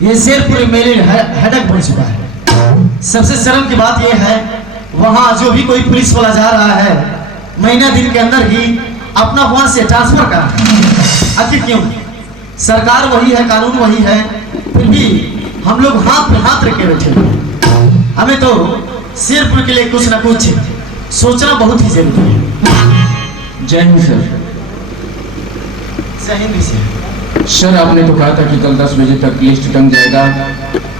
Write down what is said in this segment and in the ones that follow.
ये शेरपुर मेरे हेडक बन चुका है। सबसे शर्म की बात यह है, वहां जो भी कोई पुलिस वाला जा रहा है महीना दिन के अंदर ही अपना वहां से ट्रांसफर कर। आखिर क्यों? सरकार वही है, कानून वही है, फिर भी हम लोग हाथ में हाथ रख के बैठे हैं। हमें तो शेरपुर के लिए कुछ न कुछ सोचना बहुत ही जरूरी है। जय हिंद सर। जय हिंद सर। सर आपने तो कहा था कि कल 10 बजे तक लिस्ट टंग जाएगा,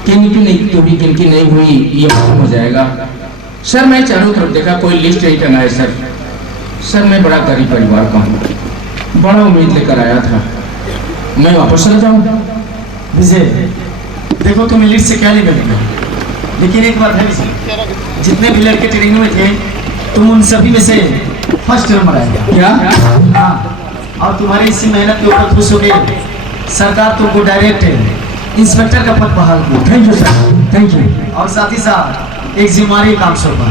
किन तो भी किन नहीं हुई ये मालूम हो जाएगा। सर मैं चारों तरफ देखा कोई लिस्ट नहीं टंगा है सर। सर मैं बड़ा गरीब परिवार का हूँ, बड़ा उम्मीद लेकर आया था, मैं वापस चला जाऊँ। विजय देखो तुम्हें लिस्ट से क्या नहीं मिलेगा, लेकिन एक बात है विजय, जितने भी लड़के ट्रेनिंग में थे तुम उन सभी में से फर्स्ट नंबर आएगा। क्या? हाँ, और तुम्हारी इसी मेहनत के ऊपर खुश हो गए सरकार तुमको डायरेक्ट इंस्पेक्टर का पद बहाल किया। Thank you sir, thank you. और साथ ही साथ एक जिम्मेदारी काम सौंपा,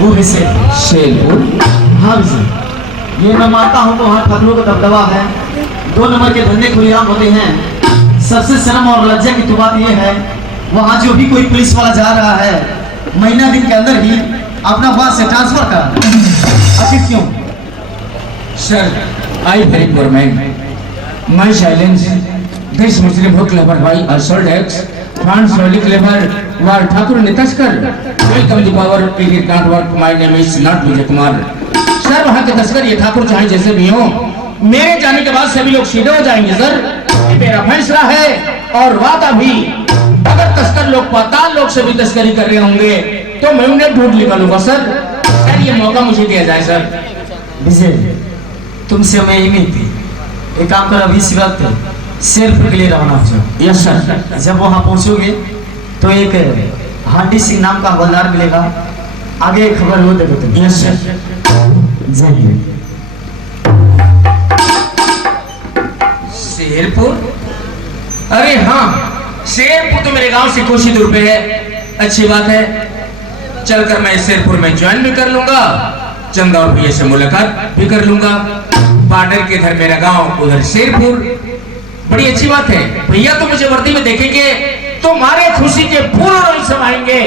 वो है शेरपुर। हाँ विजय, ये मैं मानता हूँ वहाँ खतरों का दबदबा है, 2 नंबर के धंधे खुलेआम होते हैं। सबसे शर्म और लज्जा की तो बात यह है, वहाँ जो भी कोई पुलिस वाला जा रहा है महीना दिन के अंदर ही अपना वहां से ट्रांसफर कर। आखिर क्यों? Sir I very government my silence this Muslim hook labour by assault ex France valley labour war Thakur ने तस्कर welcome the power period can't work my name is not Vijay Kumar. Sir वहां के तस्कर ये ठाकुर चाहे जैसे भी हो, मेरे जाने के बाद सभी लोग सीधे हो जाएंगे सर, ये मेरा फैसला है और वादा भी। अगर तस्कर लोग पाताल लोग से भी तस्करी कर रहे होंगे तो मैं उन्हें ढूंढ निकालूंगा सर। सर ये मौका मुझे दिया जाए सर। विजय तुमसे हमें यही उम्मीद थी, एक काम करो अभी इसी वक्त शेरपुर के लिए रवाना हो जाओ। Yes sir. जब वहां पहुंचोगे तो एक हांडी सिंह नाम का हवलदार मिलेगा, आगे खबर हो देगा तुम। Yes sir. जय हिंद। शेरपुर? अरे हाँ, शेरपुर तो मेरे गांव से कुछ ही दूर पे है। अच्छी बात है, चलकर मैं शेरपुर में ज्वाइन भी कर लूंगा, चंदा और भैया से मुलाकात भी कर लूंगा। बॉर्डर के इधर मेरा गांव, उधर शेरपुर, बड़ी अच्छी बात है। भैया तो मुझे वर्दी में देखेंगे तो मारे खुशी के पूर्ण रंग समाएंगे।